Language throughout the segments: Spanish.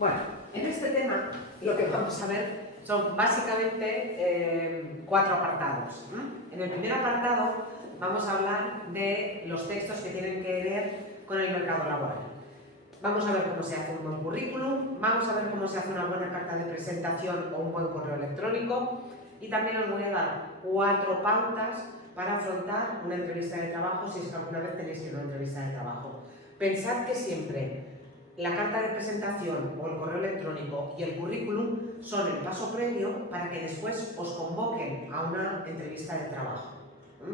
Bueno, en este tema lo que vamos a ver son básicamente 4 apartados. En el primer apartado vamos a hablar de los textos que tienen que ver con el mercado laboral. Vamos a ver cómo se hace un buen currículum, vamos a ver cómo se hace una buena carta de presentación o un buen correo electrónico y también os voy a dar 4 pautas para afrontar una entrevista de trabajo si es que alguna vez tenéis que ir a una entrevista de trabajo. Pensad que siempre la carta de presentación o el correo electrónico y el currículum son el paso previo para que después os convoquen a una entrevista de trabajo.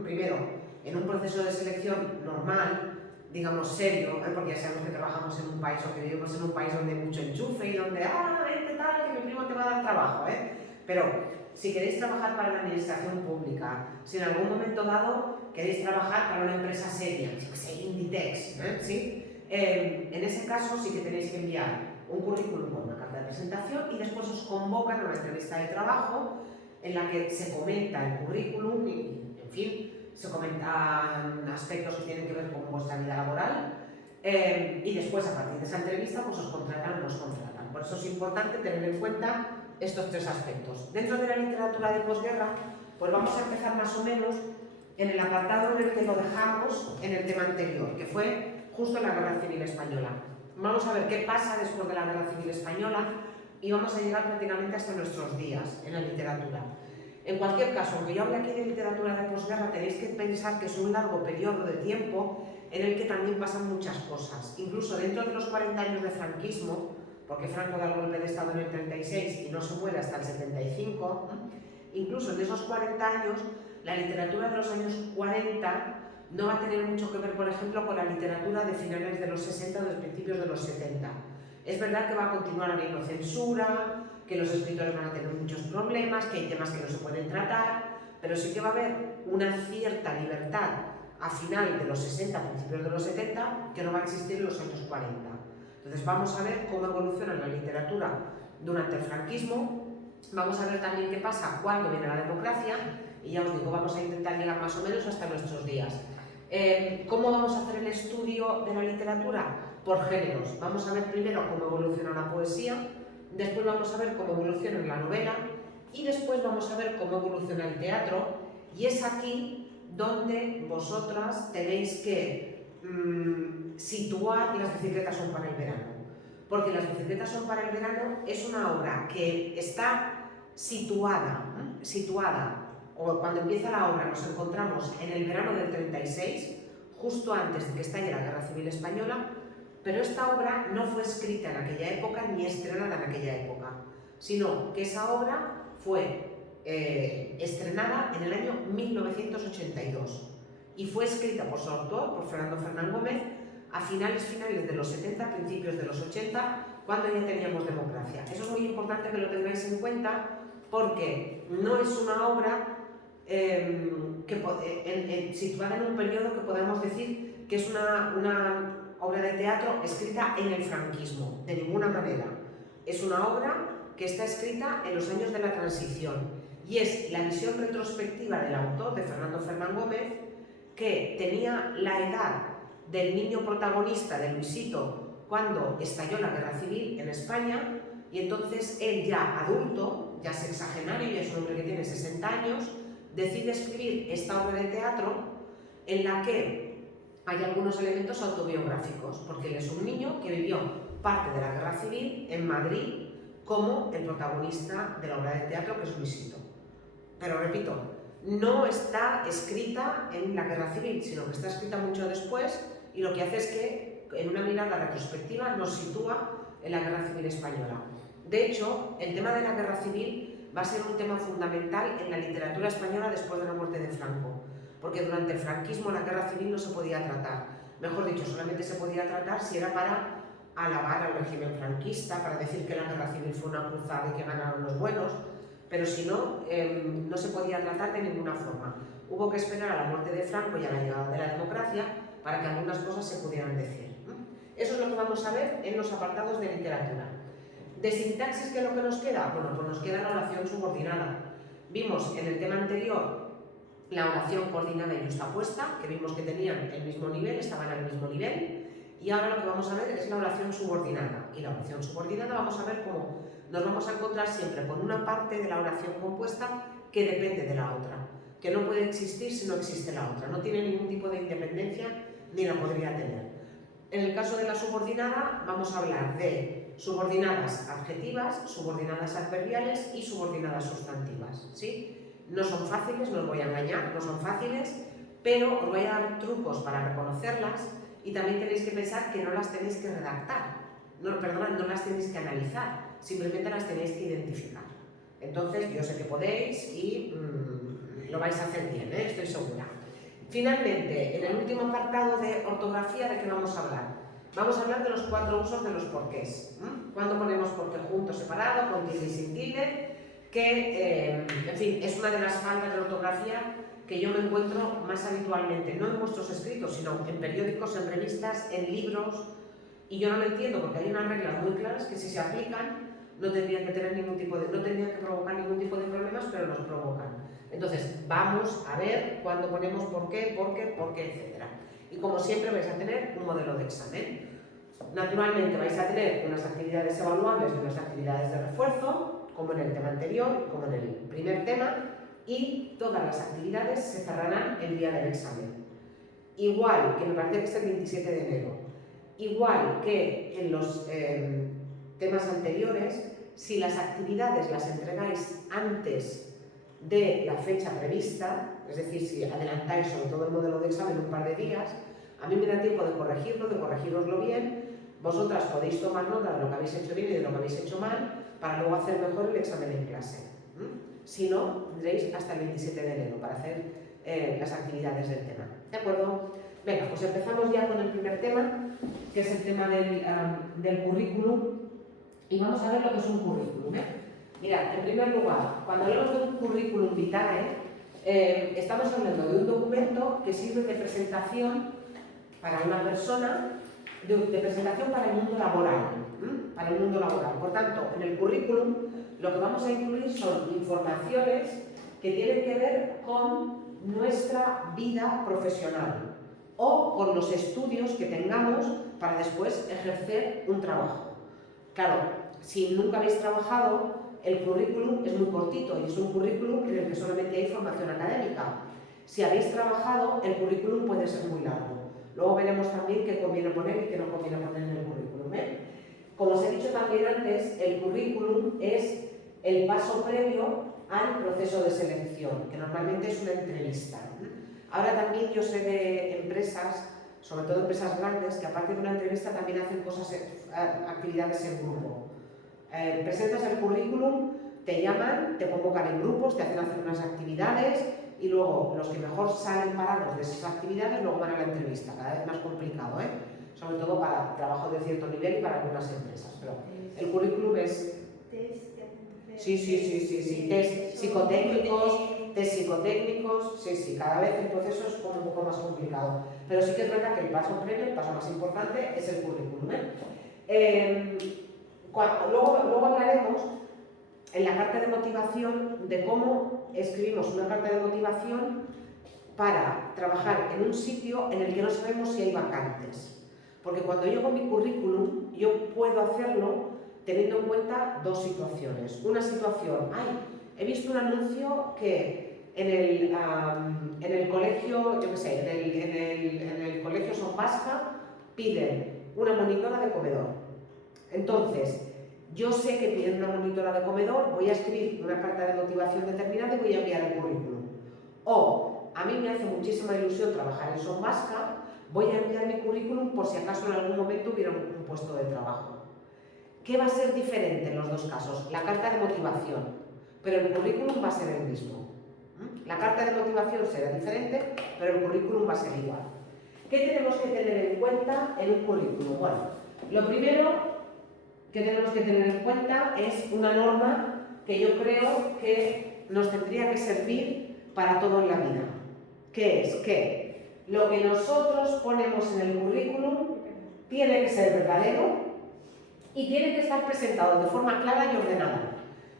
Primero, en un proceso de selección normal, digamos serio, porque ya sabemos que trabajamos en un país o que vivimos en un país donde hay mucho enchufe y donde, vente tal, que mi primo te va a dar trabajo, Pero si queréis trabajar para la administración pública, si en algún momento dado queréis trabajar para una empresa seria, yo que sé, Inditex, ¿sí? En ese caso sí que tenéis que enviar un currículum con una carta de presentación y después os convocan a una entrevista de trabajo en la que se comenta el currículum y, en fin, se comentan aspectos que tienen que ver con vuestra vida laboral y después, a partir de esa entrevista, pues os contratan o no os contratan. Por eso es importante tener en cuenta estos 3 aspectos. Dentro de la literatura de posguerra, pues vamos a empezar más o menos en el apartado en el que lo dejamos en el tema anterior, que fue justo en la Guerra Civil Española. Vamos a ver qué pasa después de la Guerra Civil Española y vamos a llegar prácticamente hasta nuestros días en la literatura. En cualquier caso, aunque yo hable aquí de literatura de posguerra, tenéis que pensar que es un largo periodo de tiempo en el que también pasan muchas cosas. Incluso dentro de los 40 años de franquismo, porque Franco da el golpe de Estado en el 36 y no se muere hasta el 75, incluso en esos 40 años, la literatura de los años 40 no va a tener mucho que ver, por ejemplo, con la literatura de finales de los 60 o de principios de los 70. Es verdad que va a continuar habiendo censura, que los escritores van a tener muchos problemas, que hay temas que no se pueden tratar, pero sí que va a haber una cierta libertad a final de los 60, principios de los 70, que no va a existir en los años 40. Entonces vamos a ver cómo evoluciona la literatura durante el franquismo, vamos a ver también qué pasa cuando viene la democracia, y ya os digo, vamos a intentar llegar más o menos hasta nuestros días. ¿Cómo vamos a hacer el estudio de la literatura? Por géneros. Vamos a ver primero cómo evoluciona la poesía, después vamos a ver cómo evoluciona la novela y después vamos a ver cómo evoluciona el teatro, y es aquí donde vosotras tenéis que situar Las bicicletas son para el verano, porque Las bicicletas son para el verano es una obra que está situada, o cuando empieza la obra nos encontramos en el verano del 36, justo antes de que estalle la Guerra Civil Española, pero esta obra no fue escrita en aquella época ni estrenada en aquella época, sino que esa obra fue estrenada en el año 1982 y fue escrita por su autor, por Fernando Fernán Gómez, a finales de los 70, principios de los 80, cuando ya teníamos democracia. Eso es muy importante que lo tengáis en cuenta porque no es una obra situada en un periodo que podemos decir que es una obra de teatro escrita en el franquismo, de ninguna manera. Es una obra que está escrita en los años de la transición y es la visión retrospectiva del autor, de Fernando Fernán Gómez, que tenía la edad del niño protagonista de Luisito cuando estalló la Guerra Civil en España, y entonces él ya adulto, ya sexagenario, ya es un hombre que tiene 60 años, decide escribir esta obra de teatro en la que hay algunos elementos autobiográficos, porque él es un niño que vivió parte de la Guerra Civil en Madrid como el protagonista de la obra de teatro, que es Luisito. Pero repito, no está escrita en la Guerra Civil, sino que está escrita mucho después, y lo que hace es que, en una mirada retrospectiva, nos sitúa en la Guerra Civil Española. De hecho, el tema de la Guerra Civil va a ser un tema fundamental en la literatura española después de la muerte de Franco, porque durante el franquismo la Guerra Civil no se podía tratar. Mejor dicho, solamente se podía tratar si era para alabar al régimen franquista, para decir que la Guerra Civil fue una cruzada y que ganaron los buenos, pero si no, no se podía tratar de ninguna forma. Hubo que esperar a la muerte de Franco y a la llegada de la democracia para que algunas cosas se pudieran decir. Eso es lo que vamos a ver en los apartados de literatura. De sintaxis, ¿qué es lo que nos queda? Bueno, pues nos queda la oración subordinada. Vimos en el tema anterior la oración coordinada y justapuesta, que vimos que tenían el mismo nivel, estaban al mismo nivel, Y ahora lo que vamos a ver es la oración subordinada. Y la oración subordinada vamos a ver cómo nos vamos a encontrar siempre con una parte de la oración compuesta que depende de la otra, que no puede existir si no existe la otra, no tiene ningún tipo de independencia ni la podría tener. En el caso de la subordinada vamos a hablar de subordinadas adjetivas, subordinadas adverbiales y subordinadas sustantivas, ¿sí? No son fáciles, no os voy a engañar, no son fáciles, pero os voy a dar trucos para reconocerlas y también tenéis que pensar que no las tenéis que redactar, no las tenéis que analizar, simplemente las tenéis que identificar. Entonces, yo sé que podéis y lo vais a hacer bien, estoy segura. Finalmente, en el último apartado de ortografía, ¿de qué vamos a hablar? Vamos a hablar de los 4 usos de los porqués. ¿Cuándo ponemos porqué junto, separado, con tilde y sin tilde? Que, en fin, es una de las faltas de ortografía que yo me encuentro más habitualmente, no en vuestros escritos, sino en periódicos, en revistas, en libros, y yo no lo entiendo porque hay unas reglas muy claras que si se aplican no tendrían que tener ningún tipo de, no tendrían que provocar ningún tipo de problemas, pero los provocan. Entonces, vamos a ver cuándo ponemos por qué, etc. Y como siempre vais a tener un modelo de examen. Naturalmente vais a tener unas actividades evaluables y unas actividades de refuerzo, como en el tema anterior, como en el primer tema, y todas las actividades se cerrarán el día del examen. Igual que me parece que es el 27 de enero, igual que en los temas anteriores, si las actividades las entregáis antes de la fecha prevista, es decir, si adelantáis sobre todo el modelo de examen un par de días, a mí me da tiempo de corregirlo, de corregiroslo bien, vosotras podéis tomar nota de lo que habéis hecho bien y de lo que habéis hecho mal para luego hacer mejor el examen en clase. Si no, tendréis hasta el 27 de enero para hacer las actividades del tema. ¿De acuerdo? Venga, pues empezamos ya con el primer tema, que es el tema del currículum, y vamos a ver lo que es un currículum. Mirad, en primer lugar, cuando hablamos de un currículum vitae, estamos hablando de un documento que sirve de presentación para una persona, de presentación para el mundo laboral. Para el mundo laboral. Por tanto, en el currículum lo que vamos a incluir son informaciones que tienen que ver con nuestra vida profesional o con los estudios que tengamos para después ejercer un trabajo. Claro, si nunca habéis trabajado, el currículum es muy cortito y es un currículum en el que solamente hay formación académica. Si habéis trabajado, el currículum puede ser muy largo. Luego veremos también qué conviene poner y qué no conviene poner en el currículum. Como os he dicho también antes, el currículum es el paso previo al proceso de selección, que normalmente es una entrevista. Ahora también yo sé de empresas, sobre todo empresas grandes, que aparte de una entrevista también hacen actividades en grupo. Presentas el currículum, te llaman, te convocan en grupos, te hacen hacer unas actividades y luego los que mejor salen parados de esas actividades luego van a la entrevista, cada vez más complicado, sobre todo para trabajo de cierto nivel y para algunas empresas. Pero el currículum es... Sí, test psicotécnicos, sí, cada vez el proceso es como un poco más complicado. Pero sí que es verdad que el paso previo, el paso más importante es el currículum. Luego hablaremos en la carta de motivación de cómo escribimos una carta de motivación para trabajar en un sitio en el que no sabemos si hay vacantes. Porque cuando yo hago mi currículum, yo puedo hacerlo teniendo en cuenta 2 situaciones. Una situación, he visto un anuncio que en el colegio, yo qué sé, en el colegio Son Vasca piden una monitora de comedor. Entonces, yo sé que piden una monitora de comedor, voy a escribir una carta de motivación determinada y voy a enviar el currículum. O, a mí me hace muchísima ilusión trabajar en Son Vasca, voy a enviar mi currículum por si acaso en algún momento hubiera un puesto de trabajo. ¿Qué va a ser diferente en los 2 casos? La carta de motivación, pero el currículum va a ser el mismo. La carta de motivación será diferente, pero el currículum va a ser igual. ¿Qué tenemos que tener en cuenta en un currículum? Bueno, lo primero que tenemos que tener en cuenta es una norma que yo creo que nos tendría que servir para todo en la vida, que es que lo que nosotros ponemos en el currículum tiene que ser verdadero y tiene que estar presentado de forma clara y ordenada.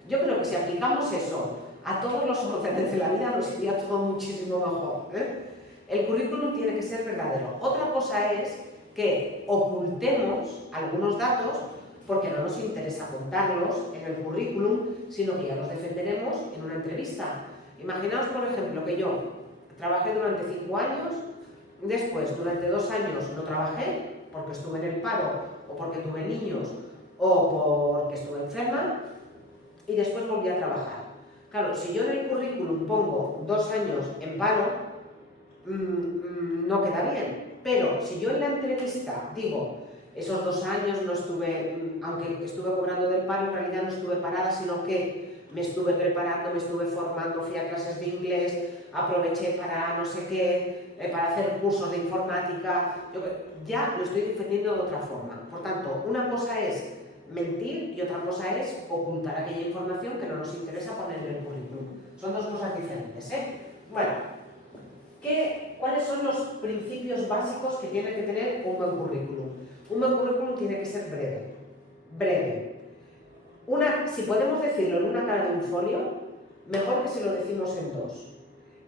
Yo creo que si aplicamos eso a todos los órdenes de la vida nos iría todo muchísimo mejor. El currículum tiene que ser verdadero. Otra cosa es que ocultemos algunos datos porque no nos interesa contarlos en el currículum, sino que ya los defenderemos en una entrevista. Imaginaos, por ejemplo, que yo trabajé durante 5 años, después durante 2 años no trabajé porque estuve en el paro o porque tuve niños o porque estuve enferma y después volví a trabajar. Claro, si yo en el currículum pongo 2 años en paro, no queda bien. Pero si yo en la entrevista digo, esos 2 años no estuve, aunque estuve cobrando del paro, en realidad no estuve parada, sino que me estuve preparando, me estuve formando, fui a clases de inglés, aproveché para no sé qué, para hacer cursos de informática, ya lo estoy defendiendo de otra forma. Por tanto, una cosa es mentir y otra cosa es ocultar aquella información que no nos interesa poner en el currículum. Son 2 cosas diferentes, ¿eh? Bueno, ¿cuáles son los principios básicos que tiene que tener un buen currículum? Un buen currículum tiene que ser breve. Breve. Si podemos decirlo en una cara de un folio, mejor que si lo decimos en 2.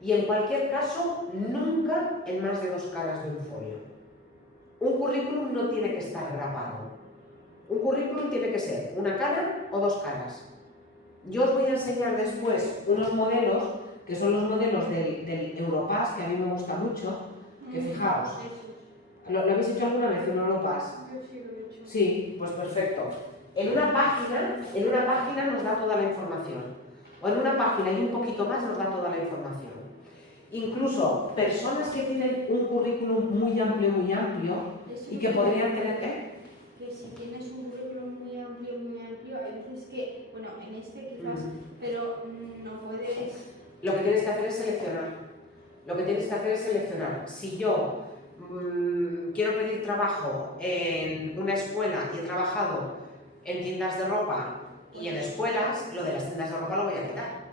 Y en cualquier caso, nunca en más de 2 caras de un folio. Un currículum no tiene que estar grapado. Un currículum tiene que ser una cara o 2 caras. Yo os voy a enseñar después unos modelos, que son los modelos del Europass, que a mí me gusta mucho, que fijaos. ¿Lo habéis hecho alguna vez un Europass? Yo sí lo he hecho. Sí, pues perfecto. En una página nos da toda la información. O en una página y un poquito más nos da toda la información. Incluso personas que tienen un currículum muy amplio y que podrían tener... Que si tienes un currículum muy amplio, hay veces que, bueno, en este quizás, pero no puedes... Lo que tienes que hacer es seleccionar. Lo que tienes que hacer es seleccionar. Si yo quiero pedir trabajo en una escuela y he trabajado en tiendas de ropa y en escuelas, lo de las tiendas de ropa lo voy a quitar.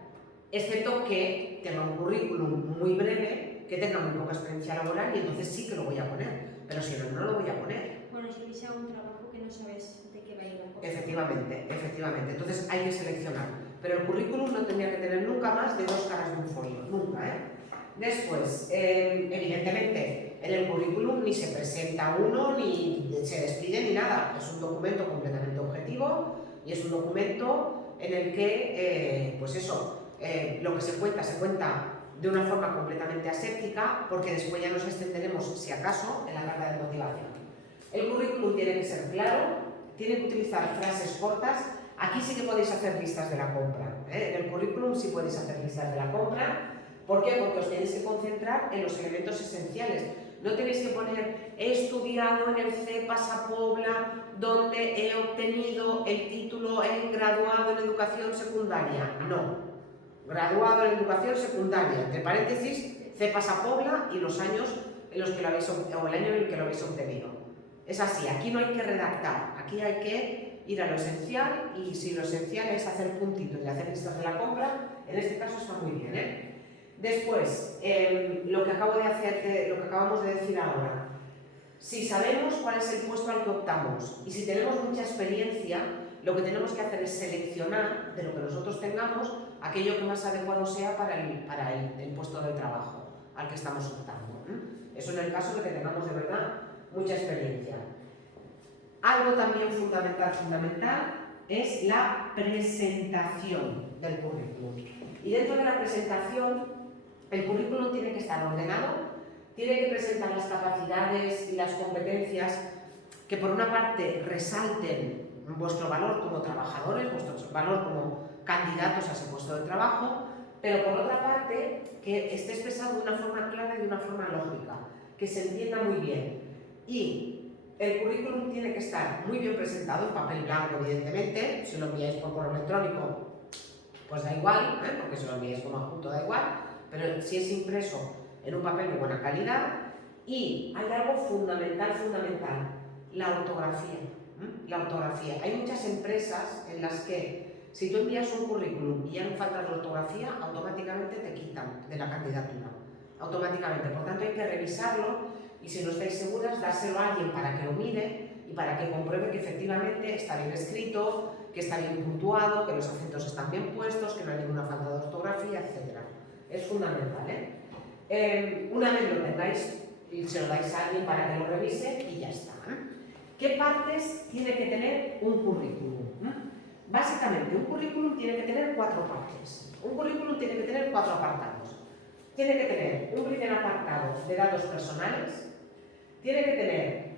Excepto que tenga un currículum muy breve, que tenga muy poca experiencia laboral y entonces sí que lo voy a poner. Pero si no, no lo voy a poner. Bueno, si sea un trabajo que no sabes de qué va a ir la cosa. Efectivamente. Entonces hay que seleccionar. Pero el currículum no tendría que tener nunca más de 2 caras de un folio. Nunca, ¿eh? Después, evidentemente, en el currículum ni se presenta uno, ni se despide, ni nada. Es un documento completamente objetivo y es un documento en el que, lo que se cuenta de una forma completamente aséptica, porque después ya nos extenderemos, si acaso, en la carta de motivación. El currículum tiene que ser claro, tiene que utilizar frases cortas. Aquí sí que podéis hacer listas de la compra, ¿eh? En el currículum sí podéis hacer listas de la compra. ¿Por qué? Porque os tenéis que concentrar en los elementos esenciales. No tenéis que poner, he estudiado en el CEPAS a Pobla, donde he obtenido el título en graduado en educación secundaria. No. Graduado en educación secundaria, entre paréntesis, CEPAS a Pobla y los años en los que lo habéis, o el año en el que lo habéis obtenido. Es así, aquí no hay que redactar, aquí hay que ir a lo esencial y si lo esencial es hacer puntitos y hacer listas de la compra, en este caso está muy bien, ¿eh? Después, lo que acabamos de decir ahora, si sabemos cuál es el puesto al que optamos y si tenemos mucha experiencia, lo que tenemos que hacer es seleccionar de lo que nosotros tengamos aquello que más adecuado sea para el puesto de trabajo al que estamos optando. Eso en el caso de que tengamos de verdad mucha experiencia. Algo también fundamental es la presentación del currículum. Y dentro de la presentación, el currículum tiene que estar ordenado, tiene que presentar las capacidades y las competencias que por una parte resalten vuestro valor como trabajadores, vuestro valor como candidatos a ese puesto de trabajo, pero por otra parte que esté expresado de una forma clara y de una forma lógica, que se entienda muy bien. Y el currículum tiene que estar muy bien presentado en papel blanco, evidentemente. Si lo enviáis por correo electrónico, pues da igual, porque si lo enviáis como adjunto da igual, pero si es impreso en un papel de buena calidad. Y hay algo fundamental, la ortografía. La ortografía. Hay muchas empresas en las que si tú envías un currículum y ya no falta la ortografía, automáticamente te quitan de la candidatura. Automáticamente. Por tanto, hay que revisarlo y si no estáis seguras, dárselo a alguien para que lo mire y para que compruebe que efectivamente está bien escrito, que está bien puntuado, que los acentos están bien puestos, que no hay ninguna falta de ortografía, etc. Es fundamental, ¿eh? Una vez lo tengáis, y se lo dais a alguien para que lo revise y ya está. ¿Qué partes tiene que tener un currículum? Básicamente, un currículum tiene que tener 4 partes. Un currículum tiene que tener 4 apartados. Tiene que tener un primer apartado de datos personales, tiene que tener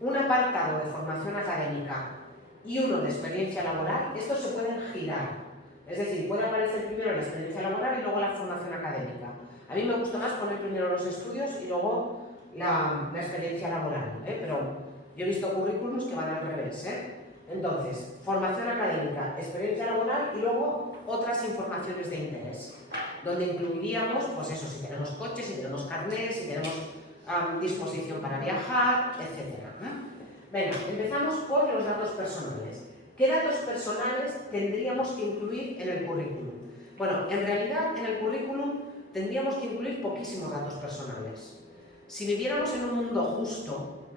un apartado de formación académica y uno de experiencia laboral. Estos se pueden girar. Es decir, puede aparecer primero la experiencia laboral y luego la formación académica. A mí me gusta más poner primero los estudios y luego la experiencia laboral, pero yo he visto currículums que van al revés. Entonces, formación académica, experiencia laboral y luego otras informaciones de interés, donde incluiríamos, pues eso, si tenemos coches, si tenemos carnés, si tenemos disposición para viajar, etc. Venga, empezamos por los datos personales. ¿Qué datos personales tendríamos que incluir en el currículum? Bueno, en realidad en el currículum tendríamos que incluir poquísimos datos personales. Si viviéramos en un mundo justo,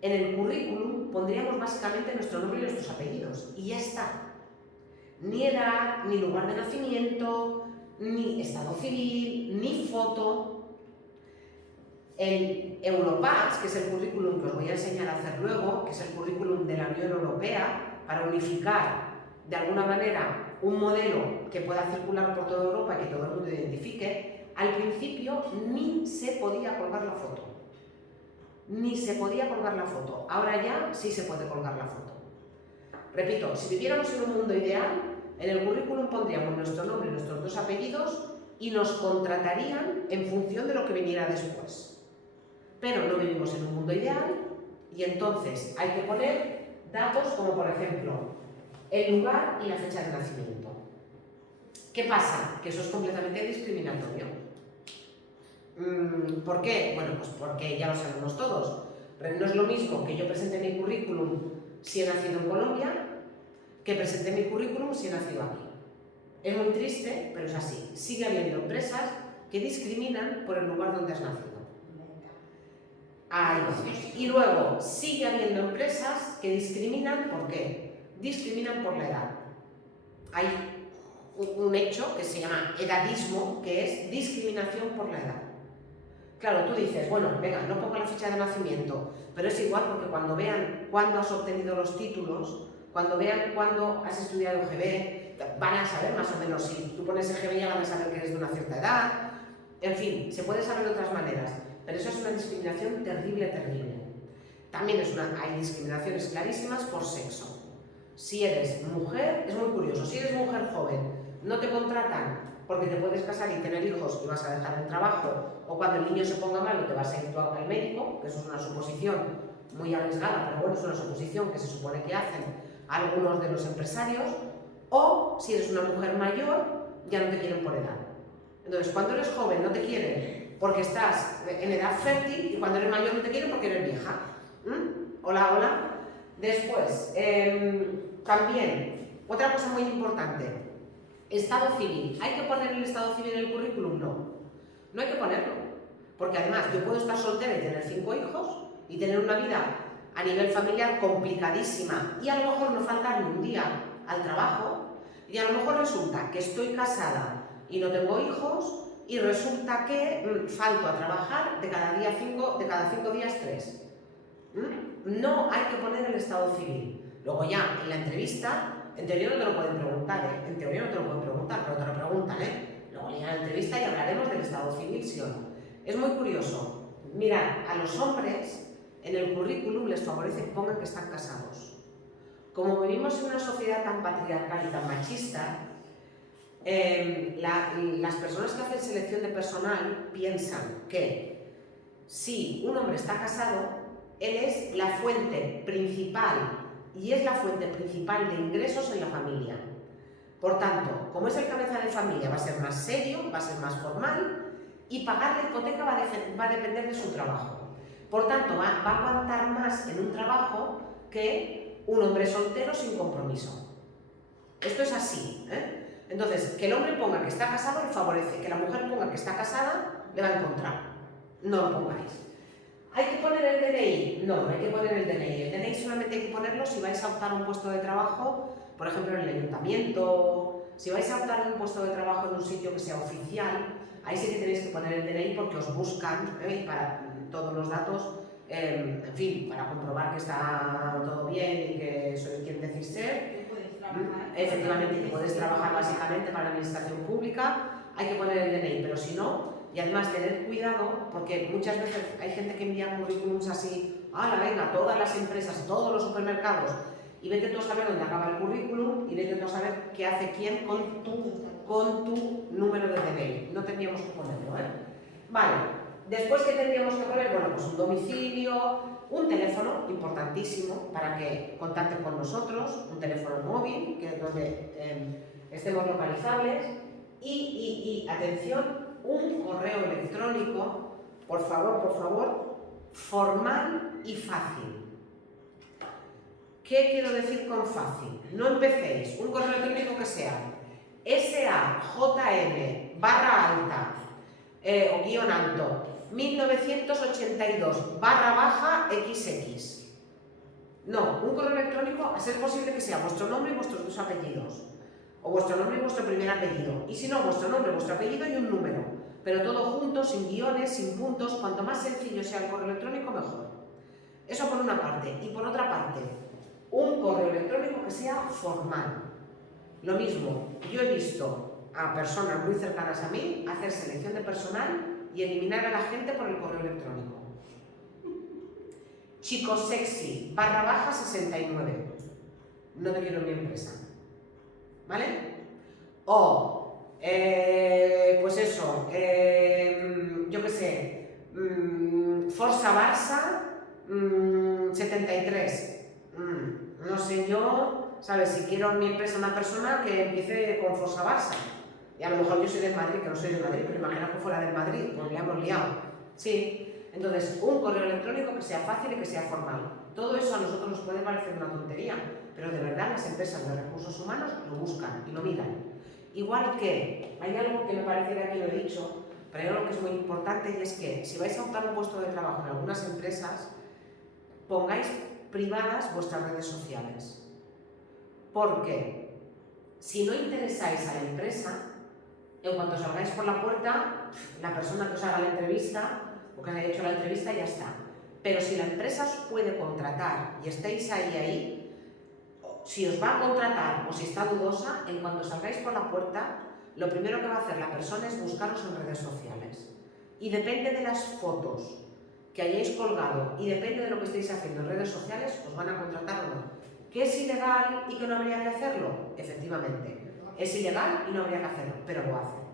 en el currículum pondríamos básicamente nuestro nombre y nuestros apellidos y ya está. Ni edad, ni lugar de nacimiento, ni estado civil, ni foto. El Europass, que es el currículum que os voy a enseñar a hacer luego, que es el currículum de la Unión Europea, para unificar de alguna manera un modelo que pueda circular por toda Europa y que todo el mundo identifique, al principio ni se podía colgar la foto. Ni se podía colgar la foto. Ahora ya sí se puede colgar la foto. Repito, si viviéramos en un mundo ideal, en el currículum pondríamos nuestro nombre y nuestros 2 apellidos y nos contratarían en función de lo que viniera después. Pero no vivimos en un mundo ideal y entonces hay que poner datos como, por ejemplo, el lugar y la fecha de nacimiento. ¿Qué pasa? Que eso es completamente discriminatorio. ¿Por qué? Bueno, pues porque ya lo sabemos todos. Pero no es lo mismo que yo presente mi currículum si he nacido en Colombia que presente mi currículum si he nacido aquí. Es muy triste, pero es así. Sigue habiendo empresas que discriminan por el lugar donde has nacido. Ahí vamos. Y luego, sigue habiendo empresas que discriminan, ¿por qué? Discriminan por la edad. Hay un hecho que se llama edadismo, que es discriminación por la edad. Claro, tú dices, bueno, venga, no pongo la fecha de nacimiento, pero es igual porque cuando vean cuándo has obtenido los títulos, cuando vean cuándo has estudiado EGB, van a saber más o menos, si tú pones EGB ya van a saber que eres de una cierta edad. En fin, se puede saber de otras maneras, pero eso es una discriminación terrible, terrible. También hay discriminaciones clarísimas por sexo. Si eres mujer, es muy curioso, si eres mujer joven, no te contratan porque te puedes casar y tener hijos y vas a dejar el trabajo, o cuando el niño se ponga malo te vas a ir tú al médico, que eso es una suposición muy arriesgada, pero bueno, es una suposición que se supone que hacen algunos de los empresarios, o si eres una mujer mayor, ya no te quieren por edad. Entonces, cuando eres joven no te quieren porque estás en edad fértil y cuando eres mayor no te quieren porque eres vieja. Hola, hola. Después, también, otra cosa muy importante, estado civil. ¿Hay que poner el estado civil en el currículum? No, no hay que ponerlo, porque además yo puedo estar soltera y tener 5 hijos y tener una vida a nivel familiar complicadísima y a lo mejor no faltar ni un día al trabajo y a lo mejor resulta que estoy casada y no tengo hijos y resulta que falto a trabajar de cada 5 días 3. No hay que poner el estado civil. Luego ya en la entrevista, en teoría no te lo pueden preguntar, en teoría no te lo pueden preguntar, pero te lo preguntan, Luego ya en la entrevista ya hablaremos del estado civil, sí o no. Es muy curioso. Mirad, a los hombres en el currículum les favorece que pongan que están casados. Como vivimos en una sociedad tan patriarcal y tan machista, las personas que hacen selección de personal piensan que si un hombre está casado, él es la fuente principal y es la fuente principal de ingresos en la familia. Por tanto, como es el cabeza de familia, va a ser más serio, va a ser más formal y pagar la hipoteca va a depender de su trabajo. Por tanto, va a aguantar más en un trabajo que un hombre soltero sin compromiso. Esto es así, Entonces, que el hombre ponga que está casado le favorece, que la mujer ponga que está casada le va a encontrar. No lo pongáis. ¿Hay que poner el DNI? No, no hay que poner el DNI. El DNI solamente hay que ponerlo si vais a optar a un puesto de trabajo, por ejemplo en el ayuntamiento, si vais a optar a un puesto de trabajo en un sitio que sea oficial, ahí sí que tenéis que poner el DNI porque os buscan todos los datos, en fin, para comprobar que está todo bien y que soy quien decís ser. Que puedes trabajar. Efectivamente, que puedes trabajar básicamente para la administración pública, hay que poner el DNI, pero si no, y además tener cuidado, porque muchas veces hay gente que envía currículums así, venga, todas las empresas, todos los supermercados, y vete tú a saber dónde acaba el currículum y vete tú a saber qué hace quién con tu número de DNI. No tendríamos que ponerlo, ¿eh? Vale, después, ¿qué tendríamos que poner? Bueno, pues un domicilio, un teléfono, importantísimo, para que contacten con nosotros, un teléfono móvil, que es donde estemos localizables, y atención, un correo electrónico, por favor, formal y fácil. ¿Qué quiero decir con fácil? No empecéis, un correo electrónico que sea SAJN _, o guión alto, 1982 _XX. No, un correo electrónico, a ser posible que sea vuestro nombre y vuestros dos apellidos, o vuestro nombre y vuestro primer apellido, y si no, vuestro nombre, vuestro apellido y un número, pero todo junto, sin guiones, sin puntos. Cuanto más sencillo sea el correo electrónico, mejor. Eso por una parte. Y por otra parte, un correo electrónico que sea formal. Lo mismo, yo he visto a personas muy cercanas a mí hacer selección de personal y eliminar a la gente por el correo electrónico. Chicosexy _69. No te quiero en mi empresa. ¿Vale? O, pues eso, yo qué sé, Forza Barça 73. No sé yo, ¿sabes? Si quiero en mi empresa una persona que empiece con Forza Barça. Y a lo mejor yo soy del Madrid, que no soy del Madrid, pero imagina que fuera del Madrid, pues le hemos liado. Sí. Entonces, un correo electrónico que sea fácil y que sea formal. Todo eso a nosotros nos puede parecer una tontería, pero de verdad las empresas de recursos humanos lo buscan y lo miran. Igual que hay algo que me parece que aquí lo he dicho, pero hay algo que es muy importante, y es que si vais a optar un puesto de trabajo en algunas empresas, pongáis privadas vuestras redes sociales. Porque si no interesáis a la empresa, en cuanto salgáis por la puerta, la persona que os haga la entrevista o que haya hecho la entrevista ya está. Pero si la empresa os puede contratar y estáis ahí, si os va a contratar o si está dudosa, en cuanto salgáis por la puerta, lo primero que va a hacer la persona es buscaros en redes sociales. Y depende de las fotos que hayáis colgado y depende de lo que estéis haciendo en redes sociales, os van a contratar o no. ¿Que es ilegal y que no habría que hacerlo? Efectivamente, es ilegal y no habría que hacerlo, pero lo hacen.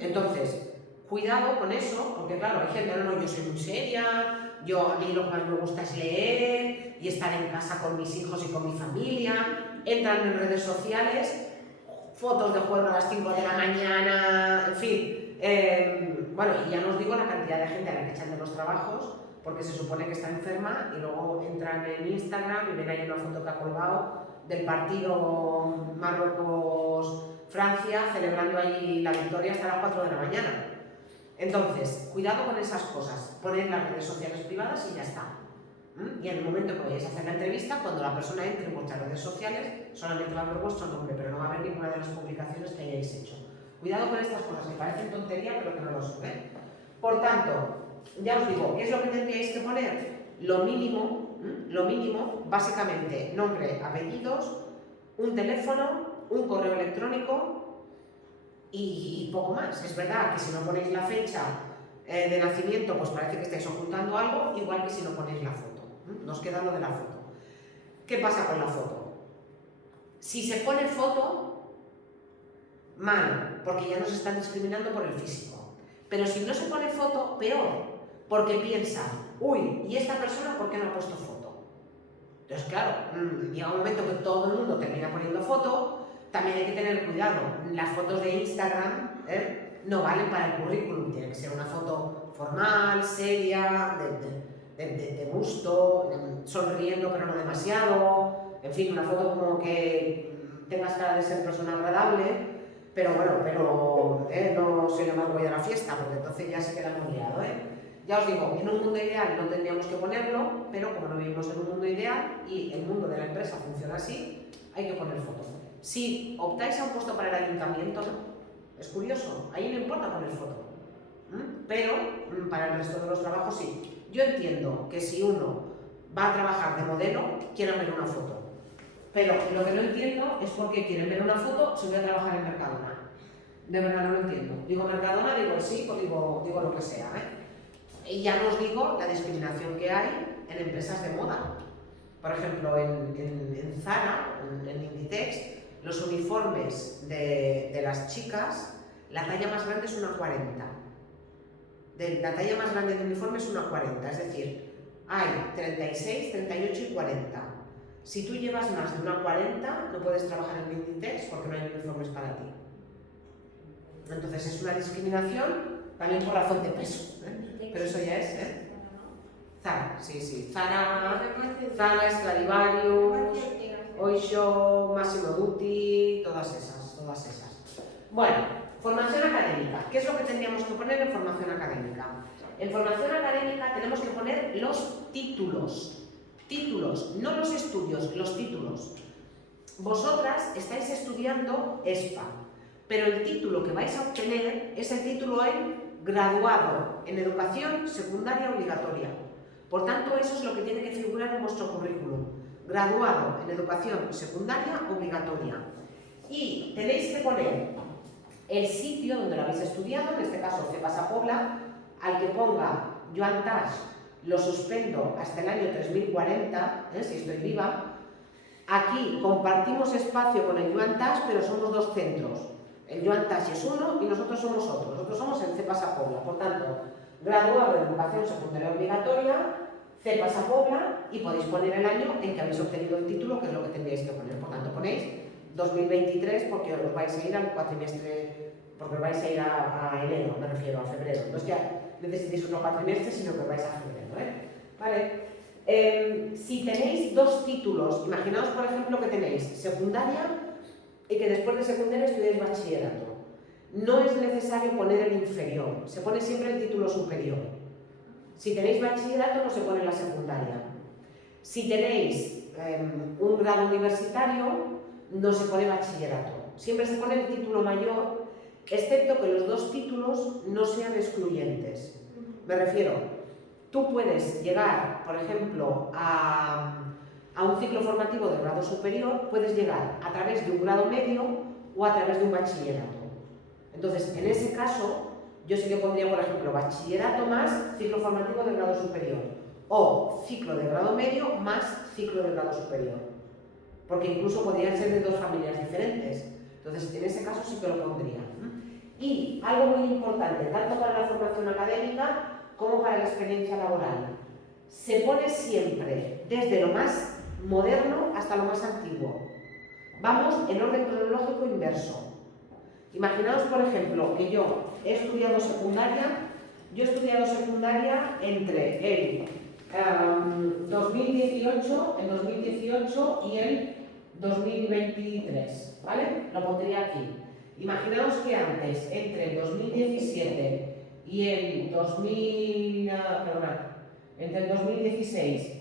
Entonces, cuidado con eso, porque claro, hay gente, no, yo soy muy seria, a mí lo que más me gusta es leer y estar en casa con mis hijos y con mi familia, entran en redes sociales, fotos de juego a las 5 de la mañana, en fin, bueno, y ya no os digo la cantidad de gente a la que echan de los trabajos, porque se supone que está enferma y luego entran en Instagram y ven ahí una foto que ha colgado del partido Marruecos-Francia celebrando ahí la victoria hasta las 4 de la mañana. Entonces, cuidado con esas cosas, poned las redes sociales privadas y ya está. Y en el momento que vayáis a hacer la entrevista, cuando la persona entre en vuestras redes sociales, solamente va a ver vuestro nombre, pero no va a ver ninguna de las publicaciones que hayáis hecho. Cuidado con estas cosas, que parecen tontería, pero que no lo son, ¿eh? Por tanto, ya os digo, ¿qué es lo que tendríais que poner? Lo mínimo, básicamente, nombre, apellidos, un teléfono, un correo electrónico y poco más. Es verdad que si no ponéis la fecha de nacimiento, pues parece que estáis ocultando algo, igual que si no ponéis la foto. Nos queda lo de la foto. ¿Qué pasa con la foto? Si se pone foto, mal, porque ya nos están discriminando por el físico. Pero si no se pone foto, peor, porque piensan, uy, ¿y esta persona por qué no ha puesto foto? Entonces, claro, llega un momento que todo el mundo termina poniendo foto. También hay que tener cuidado, las fotos de Instagram no valen para el currículum, tiene que ser una foto formal, seria, de gusto, sonriendo pero no demasiado, en fin, una foto como que tengas cara de ser persona agradable, pero bueno, no soy la más guay de la fiesta, porque entonces ya se queda muy liado, Ya os digo, en un mundo ideal no tendríamos que ponerlo, pero como no vivimos en un mundo ideal y el mundo de la empresa funciona así, hay que poner foto. Si optáis a un puesto para el ayuntamiento, ¿no? Es curioso, ahí no importa poner foto. pero para el resto de los trabajos sí. Yo entiendo que si uno va a trabajar de modelo, quieren ver una foto. Pero lo que no entiendo es por qué quieren ver una foto si voy a trabajar en Mercadona. De verdad no lo entiendo. Digo Mercadona, digo sí, o digo lo que sea. Y ya no os digo la discriminación que hay en empresas de moda. Por ejemplo, en Zara, en Inditex, los uniformes de las chicas, la talla más grande es una 40. La talla más grande de uniforme es una 40, es decir, hay 36, 38 y 40. Si tú llevas más de una 40, no puedes trabajar en Inditex porque no hay uniformes para ti. Entonces es una discriminación también por razón de peso, pero eso ya es, Zara, sí, Zara, Stradivarius, Oysho, Massimo Dutti, todas esas. Bueno, formación académica. ¿Qué es lo que tendríamos que poner en formación académica? En formación académica tenemos que poner los títulos, no los estudios, los títulos. Vosotras estáis estudiando ESPA, pero el título que vais a obtener es el título en graduado en educación secundaria obligatoria. Por tanto, eso es lo que tiene que figurar en vuestro currículum. Graduado en educación secundaria obligatoria. Y tenéis que poner el sitio donde lo habéis estudiado, en este caso CEPAS a Pobla, al que ponga Joan Tas, lo suspendo hasta el año 3040, si estoy viva. Aquí compartimos espacio con el Joan Tas, pero somos dos centros. El Joan Tas es uno y nosotros somos otro. Nosotros somos el CEPAS a Pobla. Por tanto, graduado en educación secundaria obligatoria, CEPAS a Pobla, y podéis poner el año en que habéis obtenido el título, que es lo que tendríais que poner. Por tanto, ponéis 2023 porque os vais a ir al cuatrimestre, porque os vais a ir a enero, me refiero, a febrero. No es que necesitéis otro cuatrimestre, sino que os vais a febrero, ¿vale? Si tenéis dos títulos, imaginaos por ejemplo que tenéis secundaria y que después de secundaria estudiáis bachillerato. No es necesario poner el inferior, se pone siempre el título superior. Si tenéis bachillerato no se pone la secundaria. Si tenéis un grado universitario no se pone bachillerato. Siempre se pone el título mayor, excepto que los dos títulos no sean excluyentes. Me refiero, tú puedes llegar, por ejemplo, a un ciclo formativo de grado superior, puedes llegar a través de un grado medio o a través de un bachillerato. Entonces, en ese caso, yo sí que pondría, por ejemplo, bachillerato más ciclo formativo de grado superior o ciclo de grado medio más ciclo de grado superior, porque incluso podrían ser de dos familias diferentes. Entonces, en ese caso sí que lo pondría. Y algo muy importante, tanto para la formación académica como para la experiencia laboral, se pone siempre desde lo más moderno hasta lo más antiguo. Vamos en orden cronológico inverso. Imaginaos, por ejemplo, que yo he estudiado secundaria, entre el 2018 y el 2023, ¿vale? Lo pondría aquí. Imaginaos que antes, entre el 2017 y el 2016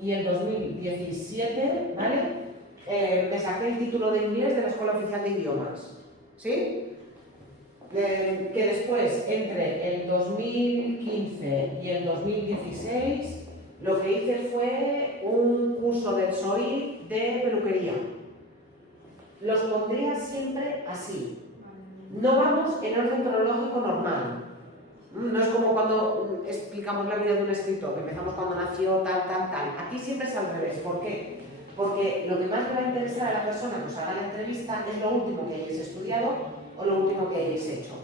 y el 2017, ¿vale? Me saqué el título de inglés de la Escuela Oficial de Idiomas, ¿sí? Que después, entre el 2015 y el 2016, lo que hice fue un curso del SOI de peluquería. Los pondría siempre así. No vamos en orden cronológico normal. No es como cuando explicamos la vida de un escritor, que empezamos cuando nació, tal. Aquí siempre es al revés. ¿Por qué? Porque lo que más le va a interesar a la persona que os haga la entrevista es lo último que hayáis estudiado o lo último que hayáis hecho.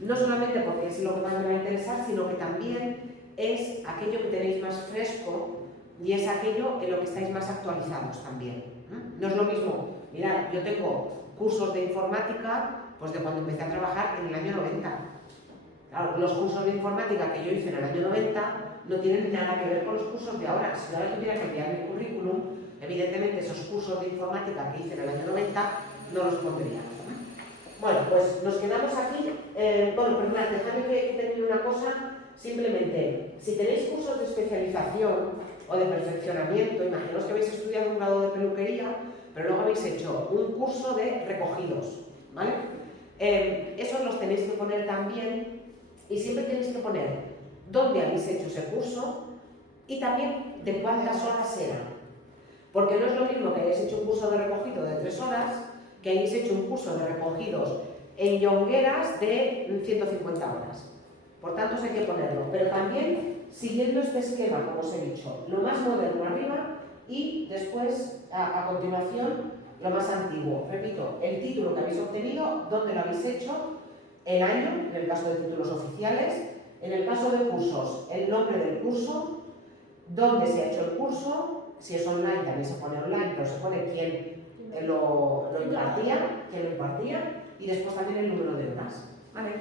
No solamente porque es lo que más le va a interesar, sino que también es aquello que tenéis más fresco y es aquello en lo que estáis más actualizados también. No es lo mismo, mirad, yo tengo cursos de informática pues de cuando empecé a trabajar en el año 90. Claro, los cursos de informática que yo hice en el año 90 no tienen nada que ver con los cursos de ahora. Si ahora tuviera que enviar mi currículum, evidentemente esos cursos de informática que hice en el año 90 no los pondría. Bueno, pues nos quedamos aquí. Perdonad, dejadme que termine una cosa. Simplemente, si tenéis cursos de especialización o de perfeccionamiento, imaginaos que habéis estudiado un grado de peluquería, pero luego habéis hecho un curso de recogidos, ¿vale? Esos los tenéis que poner también Y siempre tenéis que poner dónde habéis hecho ese curso y también de cuántas horas eran. Porque no es lo mismo que hayáis hecho un curso de recogido de 3 horas que hayáis hecho un curso de recogidos en Yongueras de 150 horas. Por tanto, eso hay que ponerlo. Pero también siguiendo este esquema, como os he dicho, lo más moderno arriba y después, a continuación, lo más antiguo. Repito, el título que habéis obtenido, dónde lo habéis hecho, el año, en el caso de títulos oficiales, en el caso de cursos, el nombre del curso, dónde se ha hecho el curso, si es online también se pone online, pero se pone quién lo impartía, y después también el número de horas. ¿Vale?